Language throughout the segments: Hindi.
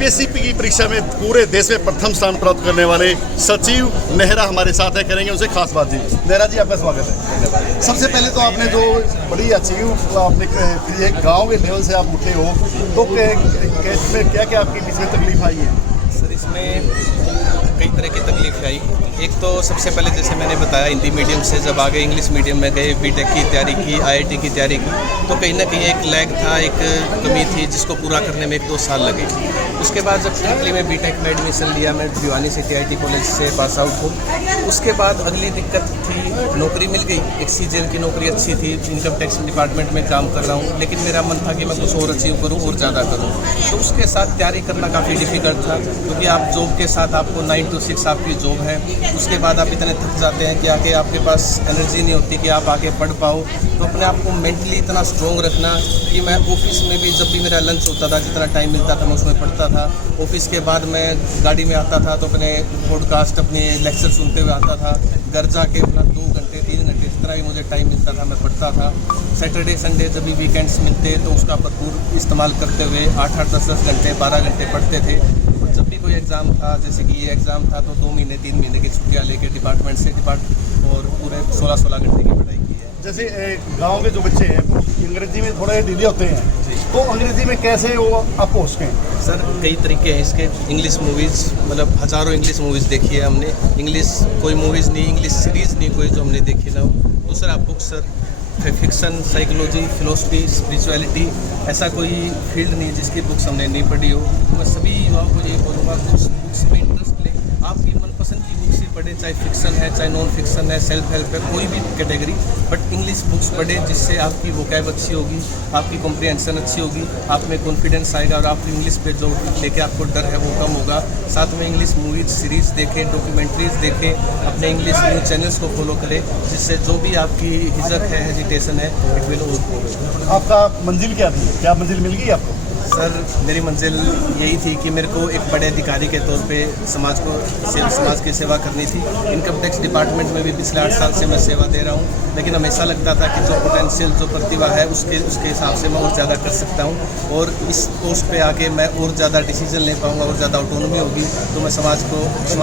यूपीएससी की परीक्षा में पूरे देश में प्रथम स्थान प्राप्त करने वाले सचिव नेहरा हमारे साथ है, करेंगे उनसे खास बातचीत। नेहरा जी, आपका स्वागत है। सबसे पहले तो आपने जो बड़ी अचीव आपने एक गांव के लेवल से आप उठे हो, तो इसमें क्या क्या आपकी इसमें तकलीफ आई है? सर, इसमें कई तरह की तकलीफ आई। एक तो सबसे पहले जैसे मैंने बताया, हिंदी मीडियम से जब आगे इंग्लिश मीडियम में गए, बीटेक की तैयारी की, आईआईटी की तैयारी की, तो कहीं ना कहीं एक लैग था, एक कमी थी जिसको पूरा करने में 1-2 साल लगे। उसके बाद जब ट्रिपली में बीटेक में एडमिशन लिया, मैं भिवानी सिटी आईटी कॉलेज से पास आउट हूँ। उसके बाद अगली दिक्कत थी, नौकरी मिल गई, एक सीजन की नौकरी अच्छी थी, इनकम टैक्स डिपार्टमेंट में काम कर रहा हूँ, लेकिन मेरा मन था कि मैं कुछ और अचीव करूँ और ज़्यादा करूँ। तो उसके साथ तैयारी करना काफ़ी डिफिकल्ट था, क्योंकि आप जॉब के साथ आपको 9 to 6 आपकी जॉब है, उसके बाद आप इतने थक जाते हैं कि आगे आपके पास एनर्जी नहीं होती कि आप आगे पढ़ पाओ। तो अपने आप को मेंटली इतना स्ट्रॉन्ग रखना कि मैं ऑफिस में भी जब भी मेरा लंच होता था, जितना टाइम मिलता था मैं उसमें पढ़ता था। ऑफिस के बाद मैं गाड़ी में आता था तो अपने पॉडकास्ट, अपने लेक्चर सुनते हुए आता था। घर जाके अपना 2 घंटे 3 घंटे जितना भी मुझे टाइम मिलता था मैं पढ़ता था। सैटरडे संडे जब भी वीकेंड्स मिलते तो उसका भरपूर इस्तेमाल करते हुए 8-8, 10-10 घंटे, 12 घंटे पढ़ते थे। जब भी कोई एग्ज़ाम था, जैसे कि ये एग्ज़ाम था, तो 2 महीने 3 महीने की छुट्टियाँ लेके डिपार्टमेंट से और पूरे 16-16 घंटे की पढ़ाई की है। जैसे गांव के जो बच्चे हैं वो अंग्रेजी में थोड़े ढीले होते हैं, तो अंग्रेजी में कैसे वो आप पहुँच गए? सर, कई तरीके हैं इसके। इंग्लिश मूवीज़, मतलब हज़ारों इंग्लिश मूवीज़ देखी है हमने। इंग्लिश कोई मूवीज़ नहीं, इंग्लिश सीरीज़ नहीं कोई जो हमने देखी ना हो। दूसरा book sir, fiction, psychology, philosophy, spirituality, ऐसा कोई फील्ड नहीं जिसकी बुक्स हमने नहीं पढ़ी हो। तो मैं सभी युवाओं को ये बोलूँगा, बुक्स में इंटरेस्ट लें, आपकी मनपसंद की बुक्स ही पढ़ें, चाहे फिक्सन है, चाहे नॉन फिक्सन है, सेल्फ हेल्प है, कोई भी कैटेगरी, बट इंग्लिश बुक्स पढ़ें, जिससे आपकी वोकैब अच्छी होगी, आपकी कॉम्प्रिहेंशन अच्छी होगी, आप में कॉन्फिडेंस आएगा और आप इंग्लिश पे जो लेके आपको डर है वो कम होगा। साथ में इंग्लिश मूवीज सीरीज़ देखें, डॉक्यूमेंट्रीज देखें, अपने इंग्लिश न्यूज़ चैनल्स को फॉलो करें, जिससे जो भी आपकी हिचक है, हेजिटेशन है, इट विल ओवर। आपका मंजिल क्या थी? क्या मंजिल मिल गई आपको? सर, मेरी मंजिल यही थी कि मेरे को एक बड़े अधिकारी के तौर पे समाज की सेवा करनी थी। इनकम टैक्स डिपार्टमेंट में भी पिछले 8 साल से मैं सेवा दे रहा हूँ, लेकिन हमेशा लगता था कि जो पोटेंशियल, जो प्रतिभा है, उसके हिसाब से मैं और ज़्यादा कर सकता हूँ, और इस पोस्ट पे आके मैं और ज़्यादा डिसीजन ले पाऊँगा और ज़्यादा ऑटोनॉमी होगी, तो मैं समाज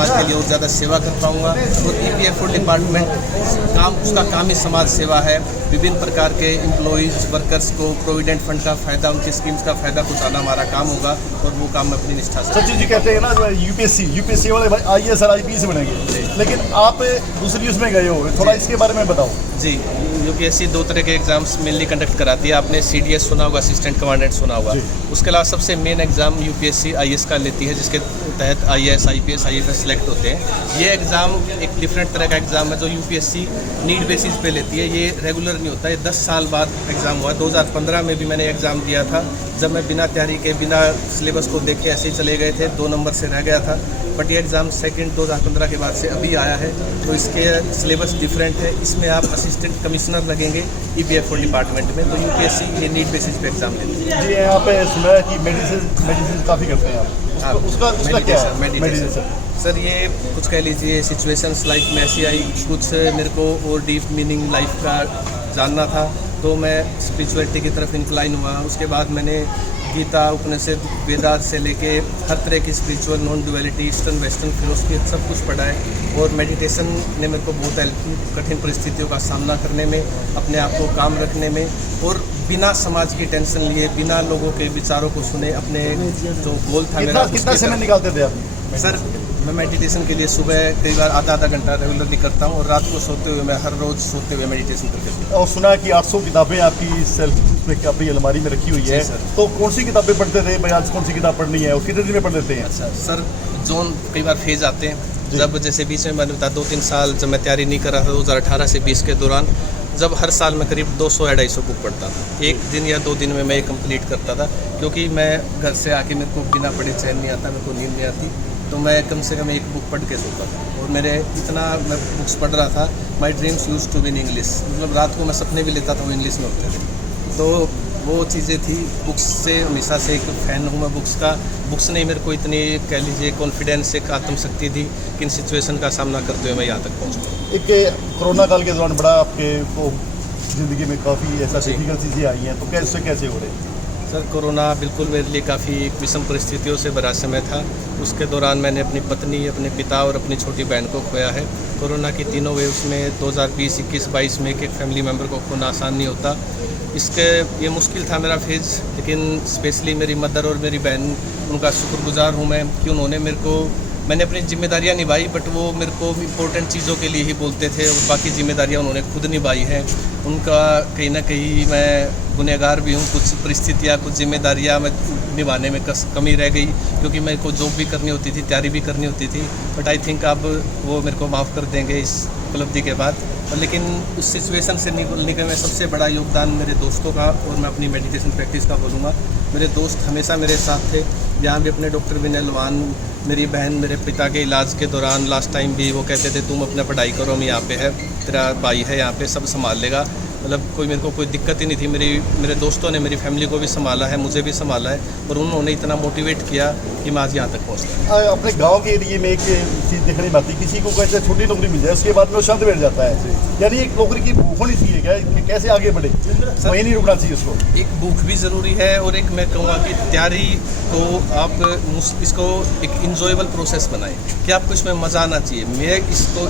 के लिए और ज़्यादा सेवा कर पाऊँगा। और ईपीएफओ डिपार्टमेंट उसका काम ही समाज सेवा है। विभिन्न प्रकार के एम्प्लॉइज़, वर्कर्स को प्रोविडेंट फंड का फ़ायदा, उनकी स्कीम्स का फ़ायदा पहुँचाना हमारा काम होगा, और वो काम मैं अपनी निष्ठा से। सचिव जी कहते हैं ना यूपीएससी वाले भाई आईएएस और आईपीएस बनेंगे, लेकिन आप दूसरी उसमें गए हो, थोड़ा इसके बारे में बताओ। जी, यूपीएससी 2 तरह के एग्जाम्स मेनली कंडक्ट कराती है। आपने सीडीएस सुना होगा, असिस्टेंट कमांडेंट सुना होगा। उसके अलावा सबसे मेन एग्ज़ाम यूपीएससी आईएएस का लेती है, जिसके तहत आईएएस, आईपीएस, आईएफएस सेलेक्ट होते हैं। ये एग्ज़ाम एक डिफरेंट तरह का एग्ज़ाम है जो यूपीएससी नीड बेसिस पे लेती है। ये रेगुलर नहीं होता, ये 10 साल बाद एग्ज़ाम हुआ। 2015 में भी मैंने एग्ज़ाम दिया था, जब मैं बिना तैयारी के, बिना सिलेबस को देखे ऐसे ही चले गए थे, 2 नंबर से रह गया था। बट ये एग्ज़ाम सेकंड 2015 के बाद से अभी आया है, तो इसके सिलेबस डिफरेंट है। इसमें आप असिस्टेंट कमिश्नर लगेंगे ईपीएफओ डिपार्टमेंट में। तो यूपीएससी ये नीड बेसिस पे एग्ज़ाम लेती है। जी, यहाँ पे सुना है कि मेडिसिन काफ़ी करते हैं आप। हाँ, उसका क्या है? मेडिटेशन सर, ये कुछ कह लीजिए सिचुएशंस लाइफ में ऐसी आई, कुछ मेरे को और डीप मीनिंग लाइफ का जानना था, तो मैं स्पिरिचुअलिटी की तरफ इंक्लाइन हुआ। उसके बाद मैंने गीता, उपनिषद, वेदांत से लेके हर तरह की spiritual, non duality, eastern western philosophy सब कुछ पढ़ा है। और मेडिटेशन ने मेरे को बहुत हेल्प की कठिन परिस्थितियों का सामना करने में, अपने आप को काम रखने में, और बिना समाज की टेंशन लिए, बिना लोगों के विचारों को सुने, अपने जो गोल था मेरा। कितना समय निकालते थे आप? सर, मैं मेडिटेशन के लिए सुबह कई बार आधा घंटा रेगुलरली करता हूँ, और रात को सोते हुए मैं हर रोज़ सोते हुए मेडिटेशन करके। और सुना है कि 800 किताबें आपकी सेल्फ में अपनी अलमारी में रखी हुई है, तो कौन सी किताबें पढ़ते थे भाई? आज कौन सी किताब पढ़नी है और कितने दिन में पढ़ लेते हैं? अच्छा सर, जोन कई बार फेज आते हैं, जब जैसे बीच में मैंने बताया 2-3 साल जब मैं तैयारी नहीं कर रहा था, 2018 से 20 के दौरान, जब हर साल मैं करीब 200 या 250 बुक पढ़ता था। 1 दिन या 2 दिन में मैं ये कंप्लीट करता था, क्योंकि मैं घर से आके मेरे को बिना पढ़े चैन नहीं आता, मेरे को नींद नहीं आती, तो मैं कम से कम 1 बुक पढ़ के सोता था। और मेरे इतना मैं बुक्स पढ़ रहा था, my dreams use to be in English, मतलब रात को मैं सपने भी लेता था वो इंग्लिश में होते थे। तो वो चीज़ें थी। बुक्स से हमेशा से एक फ़ैन हूँ मैं बुक्स का। बुक्स ने मेरे को इतनी कह लीजिए कॉन्फिडेंस, एक आत्मशक्ति दी कि इन सिचुएशन का सामना करते हुए मैं यहाँ तक पहुँचा। एक कोरोना काल के दौरान बड़ा आपके ज़िंदगी में काफ़ी ऐसा डिफिकल्ट चीज़ें आई हैं, तो कैसे हो रहे हैं? सर कोरोना बिल्कुल मेरे लिए काफ़ी विषम परिस्थितियों से भरा समय था। उसके दौरान मैंने अपनी पत्नी, अपने पिता और अपनी छोटी बहन को खोया है। कोरोना की तीनों वेव्स में 2020, 21, 22 में एक फैमिली मेम्बर को खोना आसान नहीं होता। इसके ये मुश्किल था मेरा फेज़, लेकिन स्पेशली मेरी मदर और मेरी बहन, उनका शुक्रगुजार हूँ मैं कि उन्होंने मैंने अपनी जिम्मेदारियां निभाई, बट वो मेरे को इम्पोर्टेंट चीज़ों के लिए ही बोलते थे और बाकी जिम्मेदारियां उन्होंने खुद निभाई हैं। उनका कहीं ना कहीं मैं गुनहगार भी हूँ। कुछ परिस्थितियाँ, कुछ जिम्मेदारियां मैं निभाने में कमी रह गई, क्योंकि मेरे को जॉब भी करनी होती थी, तैयारी भी करनी होती थी। बट आई थिंक अब वो मेरे को माफ़ कर देंगे इस उपलब्धि के बाद। लेकिन उस सिचुएशन से निकलने का मैं सबसे बड़ा योगदान मेरे दोस्तों का और मैं अपनी मेडिटेशन प्रैक्टिस का बोलूँगा। मेरे दोस्त हमेशा मेरे साथ थे। यहाँ भी अपने डॉक्टर विनय लवान, मेरी बहन मेरे पिता के इलाज के दौरान लास्ट टाइम भी वो कहते थे तुम अपना पढ़ाई करो, हम यहाँ पे है, तेरा भाई है यहाँ पे, सब संभाल लेगा। मतलब मेरे को कोई दिक्कत ही नहीं थी। मेरे दोस्तों ने मेरी फैमिली को भी संभाला है, मुझे भी संभाला है, और उन्होंने इतना मोटिवेट किया कि मैं आज यहाँ तक पहुँचता। अपने गांव के एरिए में एक चीज़ देखने में आती है, किसी को कैसे छोटी नौकरी मिल जाए उसके बाद में वो शांत बैठ जाता है। यानी एक नौकरी की भूख होनी चाहिए क्या, कैसे आगे बढ़े, वहीं नहीं रुकना चाहिए उसको। एक भूख भी ज़रूरी है, और एक मैं कहूँगा कि तैयारी को आप इसको एक इंजॉयबल प्रोसेस बनाएं कि आपको इसमें मज़ा आना चाहिए।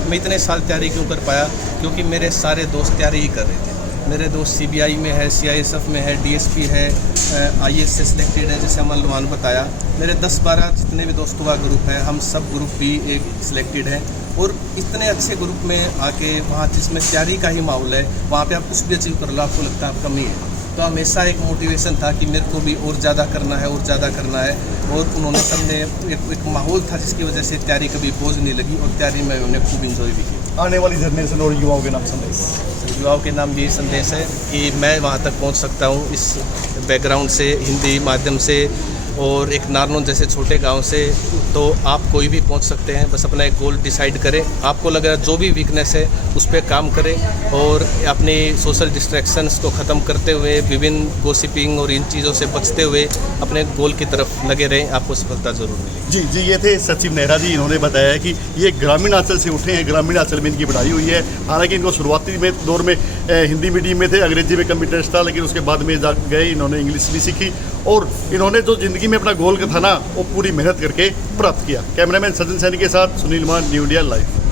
मैं इतने साल तैयारी क्यों कर पाया, क्योंकि मेरे सारे दोस्त तैयारी ही कर रहे थे। मेरे दोस्त CBI में है, CISF में है, DSP है, IAS से सिलेक्टेड है, जैसे अमन लवान बताया। मेरे 10-12 जितने भी दोस्तों का ग्रुप है, हम सब ग्रुप भी एक सिलेक्टेड है, और इतने अच्छे ग्रुप में आके वहाँ जिसमें तैयारी का ही माहौल है, वहाँ पे आप कुछ भी अचीव कर लो, आपको लगता है आप कमी है। तो हमेशा एक मोटिवेशन था कि मेरे को भी और ज़्यादा करना है, और ज़्यादा करना है। और उन्होंने सबने एक माहौल था जिसकी वजह से तैयारी कभी बोझ नहीं लगी, और तैयारी में उन्हें खूब इंजॉय भी की। आने वाली जनरेशन और युवाओं के नाम संदेश। युवाओं के नाम यही संदेश है कि मैं वहाँ तक पहुँच सकता हूँ इस बैकग्राउंड से, हिंदी माध्यम से, और एक नारनौल जैसे छोटे गांव से। तो आप कोई भी पहुंच सकते हैं, बस अपना एक गोल डिसाइड करें। आपको लग रहा है जो भी वीकनेस है उस पर काम करें, और अपनी सोशल डिस्ट्रैक्शंस को ख़त्म करते हुए, विभिन्न गॉसिपिंग और इन चीज़ों से बचते हुए अपने गोल की तरफ लगे रहें, आपको सफलता ज़रूर मिलेगी। जी, ये थे सचिव नेहरा जी। इन्होंने बताया है कि ये ग्रामीण अंचल से उठे हैं, ग्रामीण अंचल में इनकी पढ़ाई हुई है। हालांकि इनको शुरुआती में दौर में हिंदी मीडियम में थे, अंग्रेजी में कम इंटरेस्ट था, लेकिन उसके बाद में गए, इन्होंने इंग्लिश भी सीखी, और इन्होंने जो ज़िंदगी में अपना गोल का था ना, वो पूरी मेहनत करके प्राप्त किया। कैमरामैन सचिन सैनी के साथ सुनील मान, न्यू इंडिया लाइव।